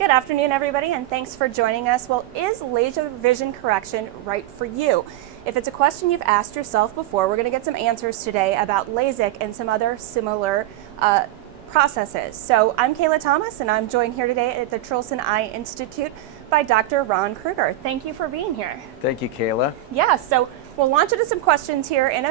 Good afternoon, everybody, and thanks for joining us. Well, is laser vision correction right for you? If it's a question you've asked yourself before, we're going to get some answers today about LASIK and some other similar processes. So I'm Kayla Thomas, and I'm joined here today at the Thompson Eye Institute by Dr. Ron Krueger. Thank you for being here. Thank you, Kayla. Yeah, so we'll launch into some questions here in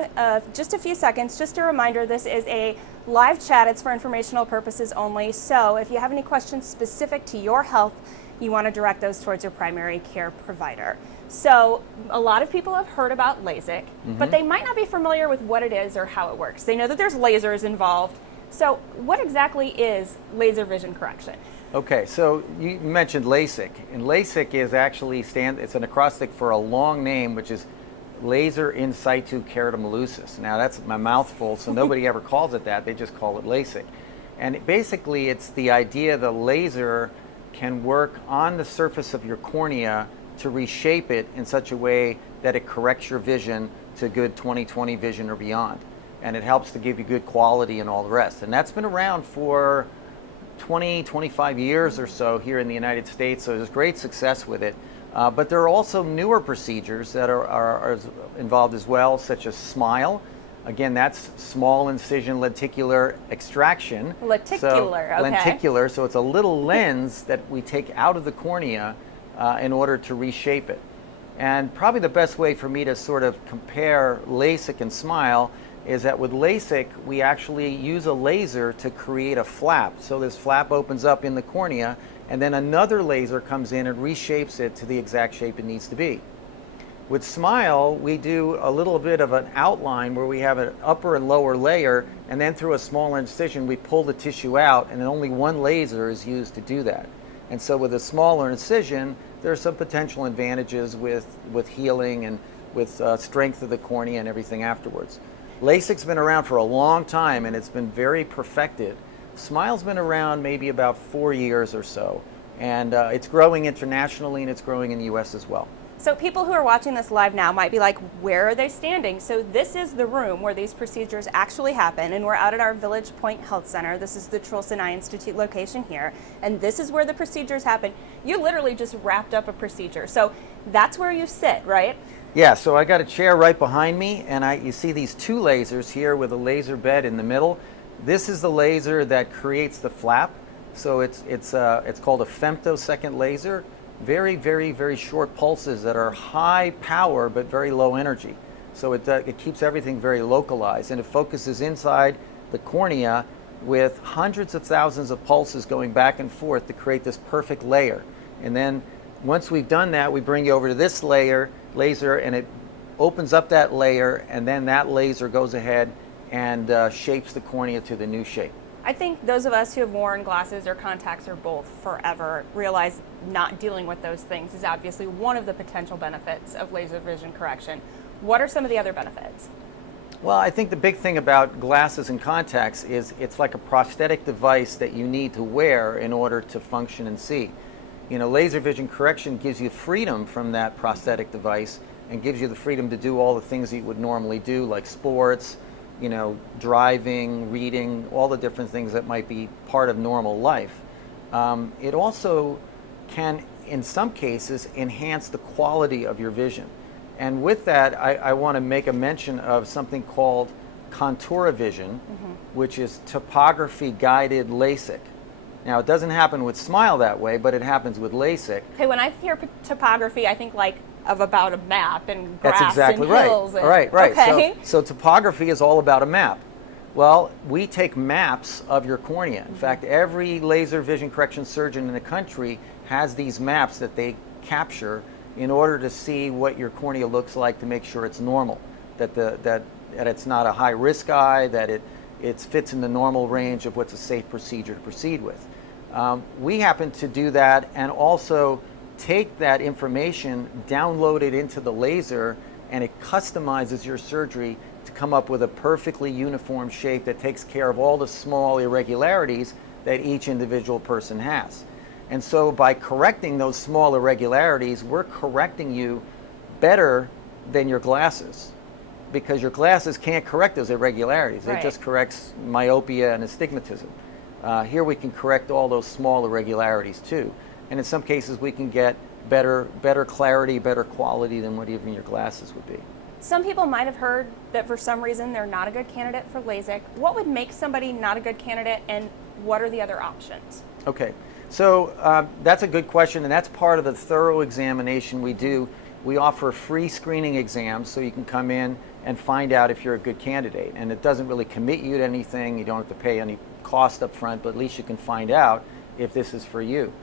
just a few seconds. Just a reminder, this is a live chat. It's for informational purposes only. So if you have any questions specific to your health, you want to direct those towards your primary care provider. So a lot of people have heard about LASIK, but they might not be familiar with what it is or how it works. They know that there's lasers involved. So what exactly is laser vision correction? Okay, so you mentioned LASIK, and LASIK is actually it's an acrostic for a long name, which is laser in situ keratomileusis. Now that's my mouthful, so nobody ever calls it that. They just call it LASIK. And basically it's the idea the laser can work on the surface of your cornea to reshape it in such a way that it corrects your vision to good 20/20 vision or beyond. And it helps to give you good quality and all the rest. And that's been around for 20, 25 years or so here in the United States, so there's great success with it. But there are also newer procedures that are involved as well, such as SMILE. Again, that's small incision lenticular extraction. Lenticular, okay. Lenticular, so it's a little lens that we take out of the cornea in order to reshape it. And probably the best way for me to sort of compare LASIK and SMILE is that with LASIK, we actually use a laser to create a flap. So this flap opens up in the cornea, and then another laser comes in and reshapes it to the exact shape it needs to be. With SMILE, we do a little bit of an outline where we have an upper and lower layer, and then through a smaller incision, we pull the tissue out, and only one laser is used to do that. And so with a smaller incision, there's some potential advantages with healing and with strength of the cornea and everything afterwards. LASIK's been around for a long time, and it's been very perfected. SMILE's been around maybe about 4 years or so, and it's growing internationally, and it's growing in the US as well. So people who are watching this live now might be like, where are they standing? So this is the room where these procedures actually happen, and we're out at our Village Point Health Center. This is the Thompson Eye Institute location here, and this is where the procedures happen. You literally just wrapped up a procedure. So that's where you sit, right? Yeah, so I got a chair right behind me, and you see these two lasers here with a laser bed in the middle. This is the laser that creates the flap. So it's called a femtosecond laser. Very, very, very short pulses that are high power but very low energy. So it keeps everything very localized, and it focuses inside the cornea with hundreds of thousands of pulses going back and forth to create this perfect layer. And then once we've done that, we bring you over to this laser, and it opens up that layer, and then that laser goes ahead and shapes the cornea to the new shape. I think those of us who have worn glasses or contacts or both forever realize not dealing with those things is obviously one of the potential benefits of laser vision correction. What are some of the other benefits? Well, I think the big thing about glasses and contacts is it's like a prosthetic device that you need to wear in order to function and see. You know, laser vision correction gives you freedom from that prosthetic device and gives you the freedom to do all the things that you would normally do, like sports, you know, driving, reading, all the different things that might be part of normal life. It also can, in some cases, enhance the quality of your vision. And with that, I want to make a mention of something called Contour Vision, which is topography guided LASIK. Now, it doesn't happen with SMILE that way, but it happens with LASIK. Okay, when I hear topography, I think like about a map and grass. That's exactly and hills. Right. Right. Okay. So topography is all about a map. Well, we take maps of your cornea. In fact, every laser vision correction surgeon in the country has these maps that they capture in order to see what your cornea looks like to make sure it's normal, that it's not a high risk eye, that it fits in the normal range of what's a safe procedure to proceed with. We happen to do that and also take that information, download it into the laser, and it customizes your surgery to come up with a perfectly uniform shape that takes care of all the small irregularities that each individual person has. And so by correcting those small irregularities, we're correcting you better than your glasses, because your glasses can't correct those irregularities. Right. It just corrects myopia and astigmatism. Here we can correct all those small irregularities too. and in some cases we can get better clarity, better quality than what even your glasses would be. Some people might have heard that for some reason they're not a good candidate for LASIK. What would make somebody not a good candidate, and what are the other options? Okay, so that's a good question, and that's part of the thorough examination we do. We offer free screening exams so you can come in and find out if you're a good candidate. And it doesn't really commit you to anything. You don't have to pay any cost up front, but at least you can find out if this is for you.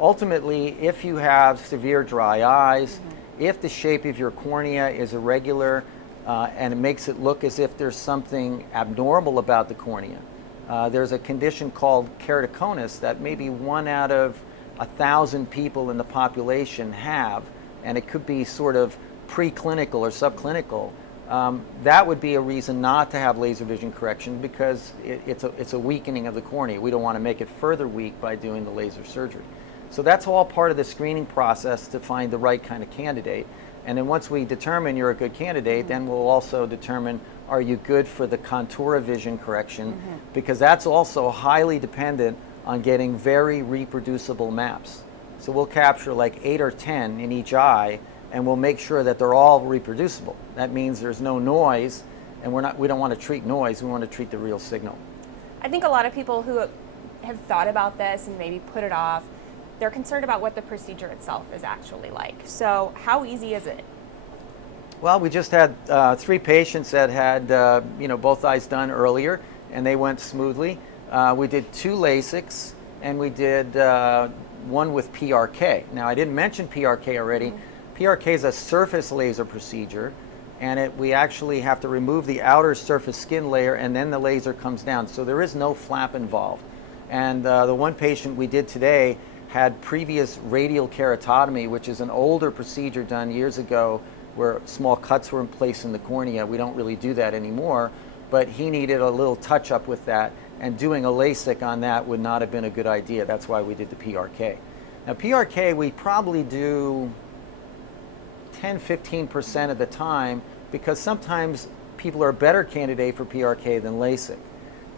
Ultimately, if you have severe dry eyes, if the shape of your cornea is irregular and it makes it look as if there's something abnormal about the cornea, there's a condition called keratoconus that maybe 1 out of 1,000 people in the population have, and it could be sort of preclinical or subclinical. That would be a reason not to have laser vision correction, because it's a weakening of the cornea. We don't want to make it further weak by doing the laser surgery. So that's all part of the screening process to find the right kind of candidate. And then once we determine you're a good candidate, then we'll also determine, are you good for the contour vision correction, because that's also highly dependent on getting very reproducible maps. So we'll capture like 8 or 10 in each eye, and we'll make sure that they're all reproducible. That means there's no noise, and we don't want to treat noise, we want to treat the real signal. I think a lot of people who have thought about this and maybe put it off, they're concerned about what the procedure itself is actually like. So how easy is it? Well, we just had 3 patients that had both eyes done earlier, and they went smoothly. We did 2 LASIKs, and we did 1 with PRK. Now, I didn't mention PRK already. PRK is a surface laser procedure, and we actually have to remove the outer surface skin layer, and then the laser comes down. So there is no flap involved. And the 1 patient we did today had previous radial keratotomy, which is an older procedure done years ago where small cuts were in place in the cornea. We don't really do that anymore, but he needed a little touch up with that, and doing a LASIK on that would not have been a good idea. That's why we did the PRK. Now, PRK we probably do 10-15% of the time, because sometimes people are a better candidate for PRK than LASIK.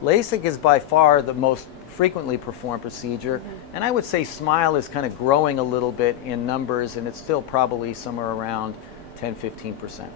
LASIK is by far the most frequently performed procedure, and I would say SMILE is kind of growing a little bit in numbers, and it's still probably somewhere around 10-15%.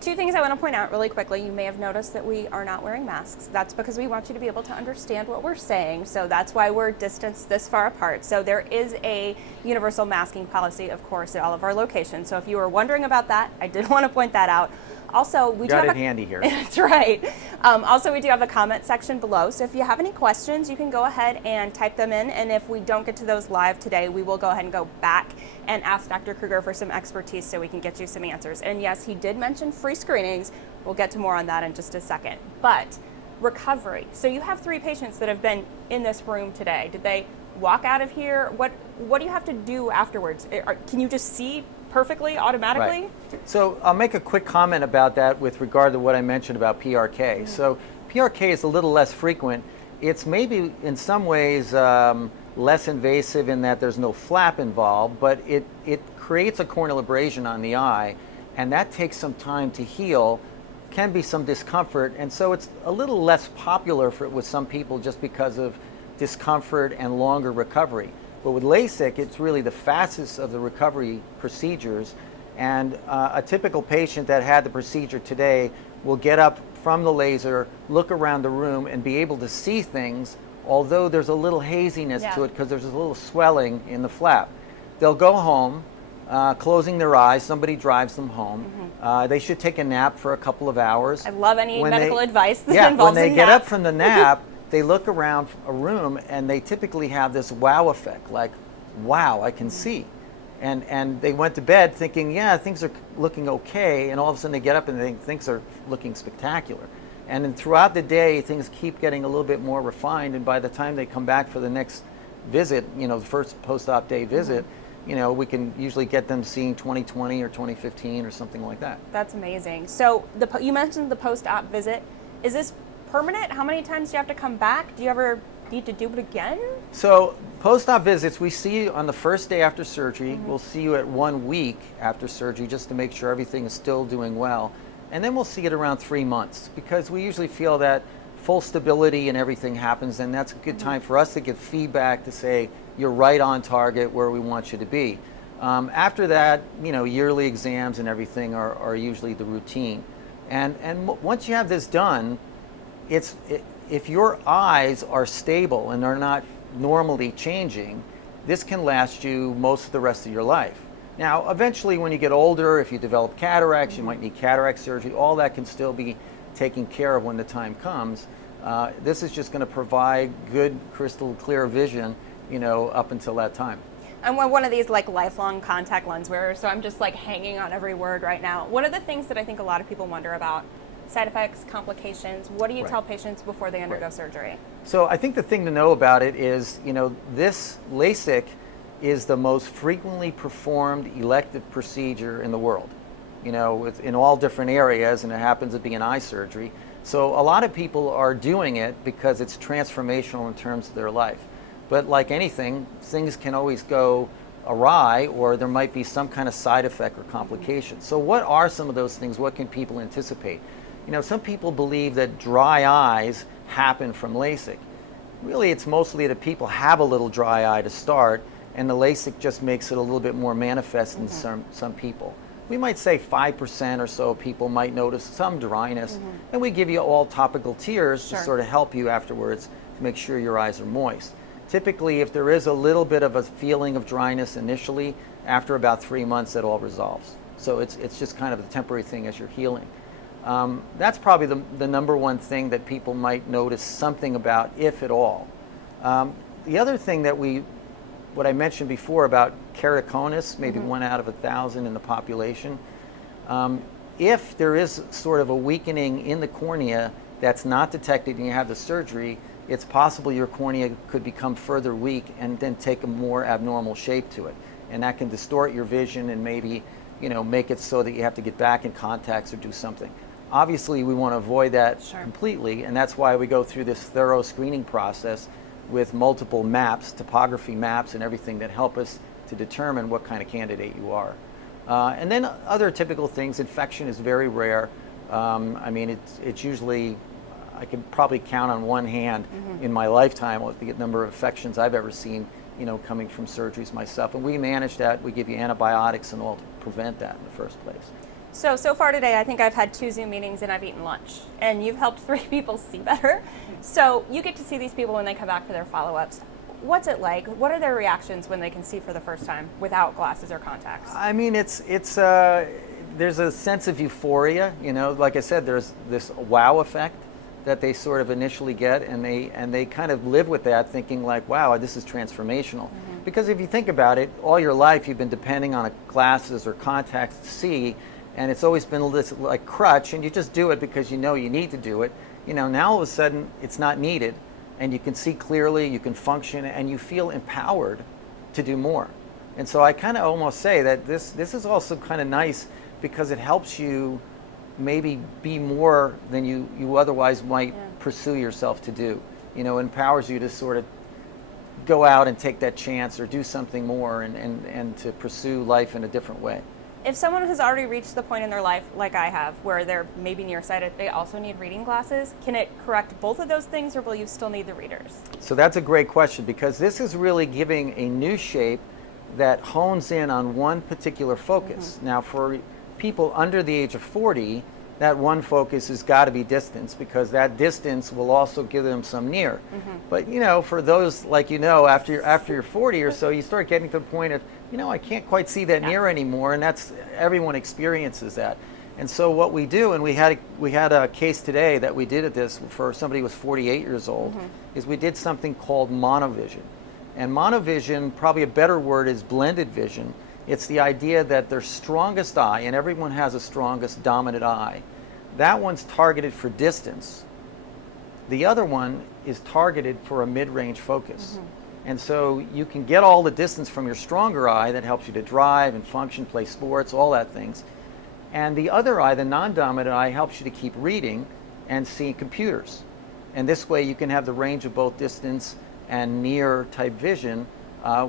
2 things I want to point out really quickly. You may have noticed that we are not wearing masks. That's because we want you to be able to understand what we're saying, so that's why we're distanced this far apart. So there is a universal masking policy, of course, at all of our locations. So if you were wondering about that, I did want to point that out. Also, we got do it handy here. That's right. Also, we do have a comment section below, so if you have any questions, you can go ahead and type them in, and if we don't get to those live today, we will go ahead and go back and ask Dr. Krueger for some expertise so we can get you some answers. And yes, he did mention free screenings. We'll get to more on that in just a second. But recovery. So you have 3 patients that have been in this room today. Did they walk out of here? What do you have to do afterwards? Can you just see perfectly automatically? Right. So I'll make a quick comment about that with regard to what I mentioned about PRK. So PRK is a little less frequent. It's maybe in some ways less invasive in that there's no flap involved, but it creates a corneal abrasion on the eye, and that takes some time to heal, can be some discomfort, and so it's a little less popular with some people just because of discomfort and longer recovery. But with LASIK, it's really the fastest of the recovery procedures, and a typical patient that had the procedure today will get up from the laser, look around the room, and be able to see things, although there's a little haziness to it because there's a little swelling in the flap. They'll go home, closing their eyes. Somebody drives them home. They should take a nap for a couple of hours. I love any medical advice that involves when they a get nap. up from the nap, they look around a room, and they typically have this wow effect, like, wow, I can see. And they went to bed thinking, yeah, things are looking okay, and all of a sudden they get up and things are looking spectacular. And then throughout the day, things keep getting a little bit more refined, and by the time they come back for the next visit, the first post-op day visit, we can usually get them seeing 20/20 or 20/15 or something like that. That's amazing. So you mentioned the post-op visit. Is this permanent? How many times do you have to come back? Do you ever need to do it again? So post-op visits, we see you on the first day after surgery. We'll see you at 1 week after surgery just to make sure everything is still doing well. And then we'll see it around 3 months, because we usually feel that full stability and everything happens, then that's a good time for us to get feedback to say you're right on target where we want you to be. After that, yearly exams and everything are usually the routine. And once you have this done, if your eyes are stable and are not normally changing, this can last you most of the rest of your life. Now, eventually when you get older, if you develop cataracts, you might need cataract surgery. All that can still be taken care of when the time comes. This is just going to provide good, crystal clear vision, up until that time. I'm one of these lifelong contact lens wearers, so I'm just hanging on every word right now. One of the things that I think a lot of people wonder about, side effects, complications, what do you tell patients before they undergo surgery? So I think the thing to know about it is, this LASIK is the most frequently performed elective procedure in the world. In all different areas, and it happens to be an eye surgery. So a lot of people are doing it because it's transformational in terms of their life. But like anything, things can always go awry, or there might be some kind of side effect or complication. So what are some of those things? What can people anticipate? Some people believe that dry eyes happen from LASIK. Really, it's mostly that people have a little dry eye to start, and the LASIK just makes it a little bit more manifest in some people. We might say 5% or so people might notice some dryness, and we give you all topical tears to sort of help you afterwards to make sure your eyes are moist. Typically, if there is a little bit of a feeling of dryness initially, after about 3 months, it all resolves. So it's just kind of a temporary thing as you're healing. That's probably the number one thing that people might notice something about, if at all. The other thing that what I mentioned before about keratoconus, maybe 1 out of 1,000 in the population, if there is sort of a weakening in the cornea that's not detected and you have the surgery, it's possible your cornea could become further weak and then take a more abnormal shape to it. And that can distort your vision and maybe make it so that you have to get back in contacts or do something. Obviously, we want to avoid that completely, and that's why we go through this thorough screening process with multiple maps, topography maps, and everything that help us to determine what kind of candidate you are. And then other typical things, infection is very rare. It's usually, I can probably count on one hand in my lifetime the number of infections I've ever seen, coming from surgeries myself. And we manage that. We give you antibiotics and all to prevent that in the first place. So far today, I think I've had 2 Zoom meetings and I've eaten lunch. And you've helped 3 people see better. So you get to see these people when they come back for their follow-ups. What's it like? What are their reactions when they can see for the first time without glasses or contacts? There's a sense of euphoria. Like I said, there's this wow effect that they sort of initially get, and they kind of live with that, thinking like, wow, this is transformational. Because if you think about it, all your life you've been depending on glasses or contacts to see, and it's always been this like crutch, and you just do it because you need to do it. Now all of a sudden it's not needed, and you can see clearly, you can function, and you feel empowered to do more. And so I kind of almost say that this is also kind of nice because it helps you maybe be more than you otherwise might pursue yourself to do. Empowers you to sort of go out and take that chance or do something more and to pursue life in a different way. If someone has already reached the point in their life, like I have, where they're maybe nearsighted, they also need reading glasses, can it correct both of those things, or will you still need the readers? So that's a great question, because this is really giving a new shape that hones in on one particular focus. Now, for people under the age of 40, that one focus has got to be distance, because that distance will also give them some near. But for those after you're 40 or so, you start getting to the point of, I can't quite see that near anymore, and everyone experiences that. And so what we do, and we had a case today that we did at this for somebody who was 48 years old, is we did something called monovision. And monovision, probably a better word is blended vision. It's the idea that their strongest eye, and everyone has a strongest dominant eye, that one's targeted for distance. The other one is targeted for a mid-range focus. And so you can get all the distance from your stronger eye that helps you to drive and function, play sports, all that things. And the other eye, the non-dominant eye, helps you to keep reading and seeing computers. And this way you can have the range of both distance and near type vision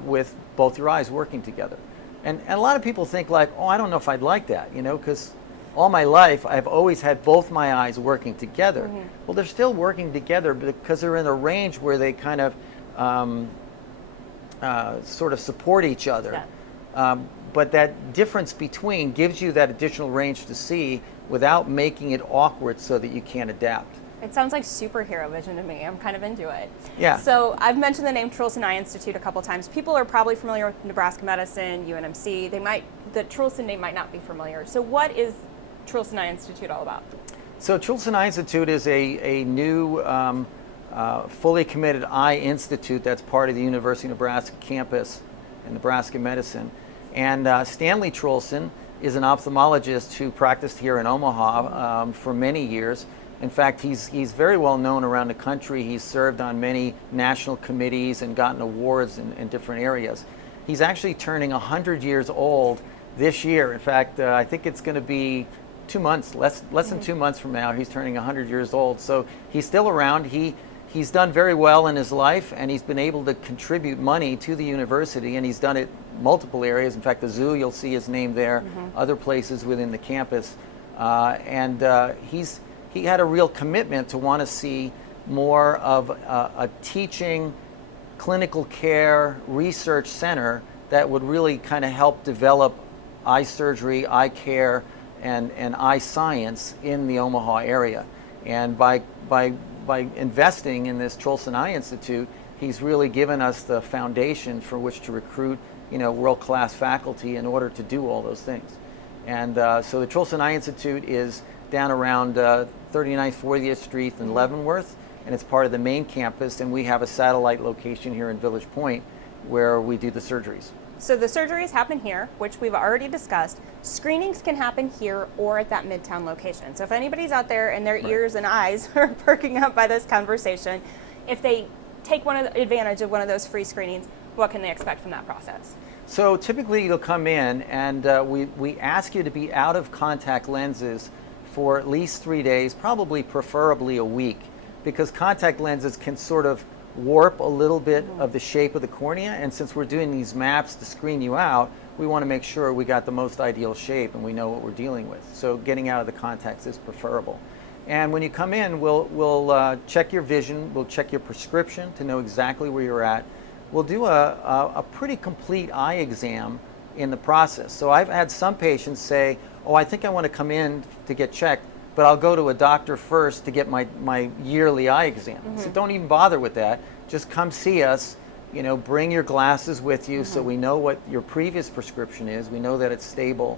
with both your eyes working together. And a lot of people think like, oh, I don't know if I'd like that, because all my life, I've always had both my eyes working together. Well, they're still working together because they're in a range where they kind of sort of support each other. Yeah. But that difference between gives you that additional range to see without making it awkward so that you can't adapt. It sounds like superhero vision to me. I'm kind of into it. Yeah. So I've mentioned the name Trulson Eye Institute a couple times. People are probably familiar with Nebraska Medicine, UNMC. The Trulson name might not be familiar. So what is Trulson Eye Institute all about? So Trulson Eye Institute is a new fully committed eye institute that's part of the University of Nebraska campus in Nebraska Medicine. And Stanley Trulson is an ophthalmologist who practiced here in Omaha for many years. In fact, he's very well known around the country. He's served on many national committees and gotten awards in different areas. He's actually turning 100 years old this year. In fact, I think it's going to be 2 months, less than 2 months from now, he's turning 100 years old. So he's still around. He's done very well in his life, and he's been able to contribute money to the university, and he's done it multiple areas. In fact, the zoo, you'll see his name there, other places within the campus. He had a real commitment to want to see more of a teaching, clinical care, research center that would really kind of help develop eye surgery, eye care, and eye science in the Omaha area. And by investing in this Trulson Eye Institute, he's really given us the foundation for which to recruit, world-class faculty in order to do all those things. And so the Trulson Eye Institute is down around 39th, 40th Street in Leavenworth, and it's part of the main campus, and we have a satellite location here in Village Point where we do the surgeries. So the surgeries happen here, which we've already discussed. Screenings can happen here or at that Midtown location. So if anybody's out there and their ears and eyes are perking up by this conversation, if they take advantage of one of those free screenings, what can they expect from that process? So typically you'll come in and we ask you to be out of contact lenses for at least 3 days, probably preferably a week, because contact lenses can sort of warp a little bit of the shape of the cornea, and since we're doing these maps to screen you out, we want to make sure we got the most ideal shape and we know what we're dealing with. So getting out of the contacts is preferable. And when you come in, we'll check your vision, we'll check your prescription to know exactly where you're at. We'll do a pretty complete eye exam in the process. So I've had some patients say, oh, I think I want to come in to get checked, but I'll go to a doctor first to get my yearly eye exam. So don't even bother with that. Just come see us. Bring your glasses with you so we know what your previous prescription is. We know that it's stable.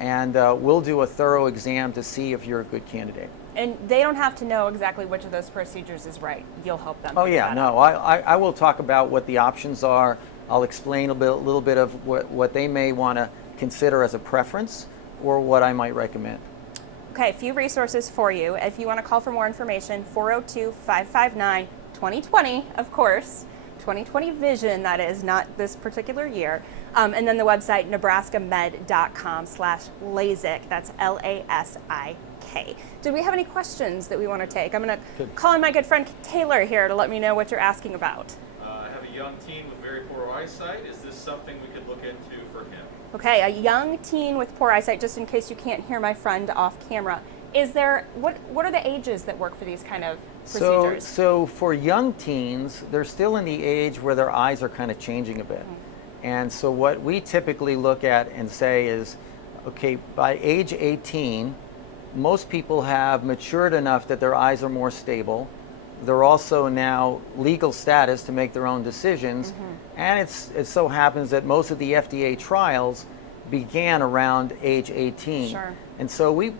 And we'll do a thorough exam to see if you're a good candidate. And they don't have to know exactly which of those procedures is right. You'll help them. Oh, yeah, no. I will talk about what the options are. I'll explain a little bit of what they may want to consider as a preference or what I might recommend. Okay, a few resources for you. If you want to call for more information, 402-559-2020, of course. 2020 vision, that is, not this particular year. And then the website, nebraskamed.com/LASIK. That's LASIK. Do we have any questions that we want to take? I'm going to call on my good friend Taylor here to let me know what you're asking about. I have a young teen with very poor eyesight. Is this something we could look into for him? Okay, a young teen with poor eyesight, just in case you can't hear my friend off camera. Is there, what are the ages that work for these kind of procedures? So for young teens, they're still in the age where their eyes are kind of changing a bit. And so what we typically look at and say is, okay, by age 18, most people have matured enough that their eyes are more stable. They're also now legal status to make their own decisions. And it so happens that most of the FDA trials began around age 18. Sure. And so we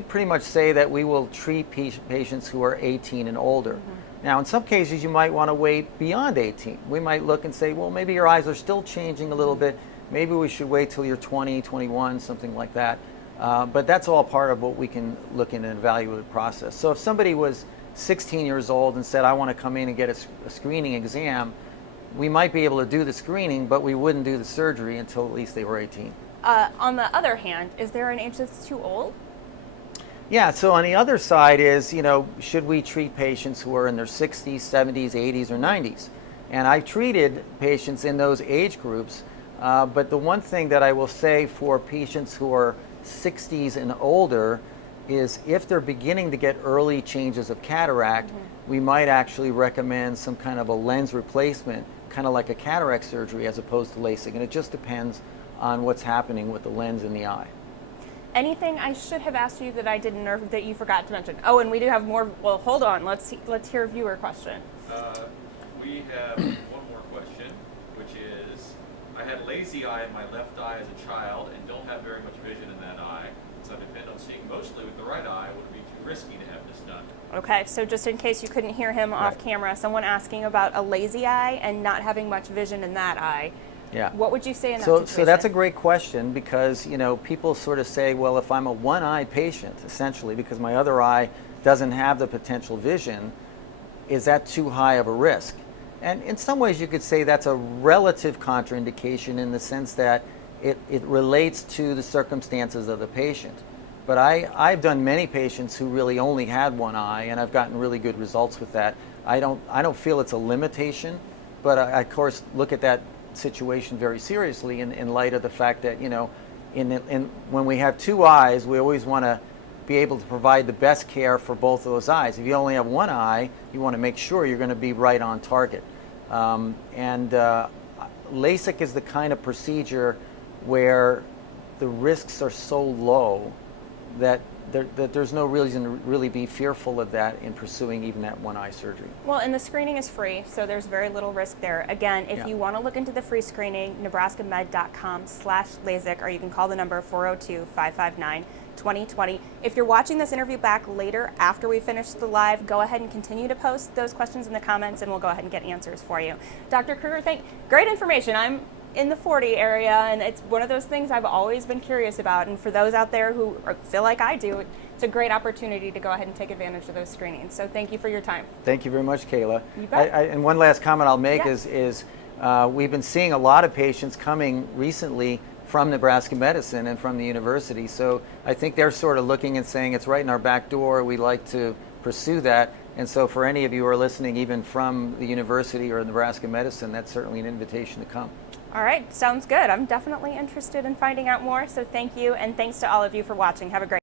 pretty much say that we will treat patients who are 18 and older. Now, in some cases, you might want to wait beyond 18. We might look and say, well, maybe your eyes are still changing a little bit. Maybe we should wait till you're 20, 21, something like that. But that's all part of what we can look in and evaluate the process. So if somebody was 16 years old and said, I want to come in and get a screening exam, we might be able to do the screening, but we wouldn't do the surgery until at least they were 18. On the other hand, is there an age that's too old? Yeah, so on the other side is, should we treat patients who are in their 60s, 70s, 80s, or 90s? And I've treated patients in those age groups, but the one thing that I will say for patients who are 60s and older is if they're beginning to get early changes of cataract, we might actually recommend some kind of a lens replacement, kind of like a cataract surgery as opposed to LASIK. And it just depends on what's happening with the lens in the eye. Anything I should have asked you that I didn't, or that you forgot to mention? Oh, and we do have more. Well, hold on. Let's hear a viewer question. We have one more question, which is, I had lazy eye in my left eye as a child and don't have very much vision in that eye, so I depend on seeing mostly with the right eye. Would it be too risky to have this done? Okay, so just in case you couldn't hear him off camera, someone asking about a lazy eye and not having much vision in that eye. Yeah. What would you say in that situation? So that's a great question, because people sort of say, well, if I'm a one-eye patient, essentially, because my other eye doesn't have the potential vision, is that too high of a risk? And in some ways you could say that's a relative contraindication in the sense that it relates to the circumstances of the patient. But I've done many patients who really only had one eye, and I've gotten really good results with that. I don't feel it's a limitation, but I of course look at that situation very seriously in light of the fact that when we have two eyes, we always want to be able to provide the best care for both of those eyes. If you only have one eye, you want to make sure you're going to be right on target. LASIK is the kind of procedure where the risks are so low that there's no reason to really be fearful of that in pursuing even that one eye surgery. Well, and the screening is free, so there's very little risk there. Again, if you want to look into the free screening, nebraskamed.com/LASIK, or you can call the number 402-559-2020. If you're watching this interview back later after we finish the live, go ahead and continue to post those questions in the comments, and we'll go ahead and get answers for you. Dr. Krueger, great information. I'm in the 40 area, and it's one of those things I've always been curious about. And for those out there who feel like I do, it's a great opportunity to go ahead and take advantage of those screenings. So thank you for your time. Thank you very much, Kayla. You bet. And one last comment I'll make is we've been seeing a lot of patients coming recently from Nebraska Medicine and from the university. So I think they're sort of looking and saying it's right in our back door. We like to pursue that. And so for any of you who are listening, even from the university or Nebraska Medicine, that's certainly an invitation to come. All right, sounds good. I'm definitely interested in finding out more. So thank you, and thanks to all of you for watching. Have a great